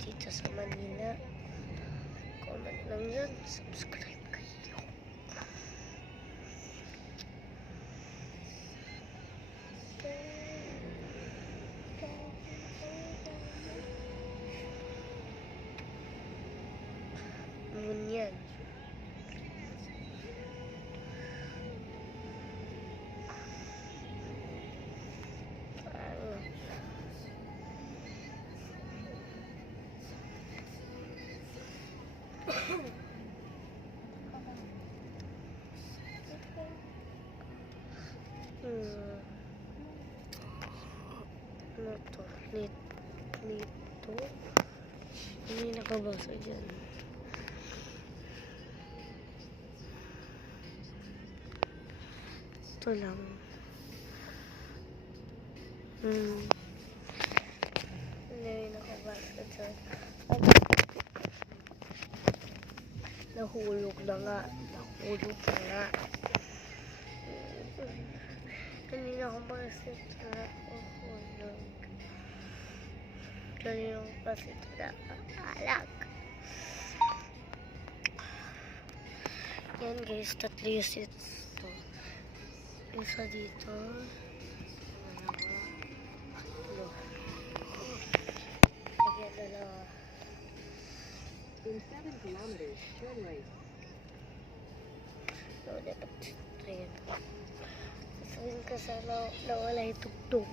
dito sa Manila. Comment lang yan. Subscribe kayo. Ngunyan. Ano to? Nito? Hindi nakabasa dyan. Ito lang. Hindi nakabasa dyan. Nahulog na nga. Hindi nakabasa dyan. Nahulog. Dyan yung kasi ito nakakalag. Yan guys, 3 yung seats to. Isa dito. Lagyan dalawa. In 7 kilometers, turn right. So, dapat ito yun. Sasabihin ka sa nawala yung tugtog.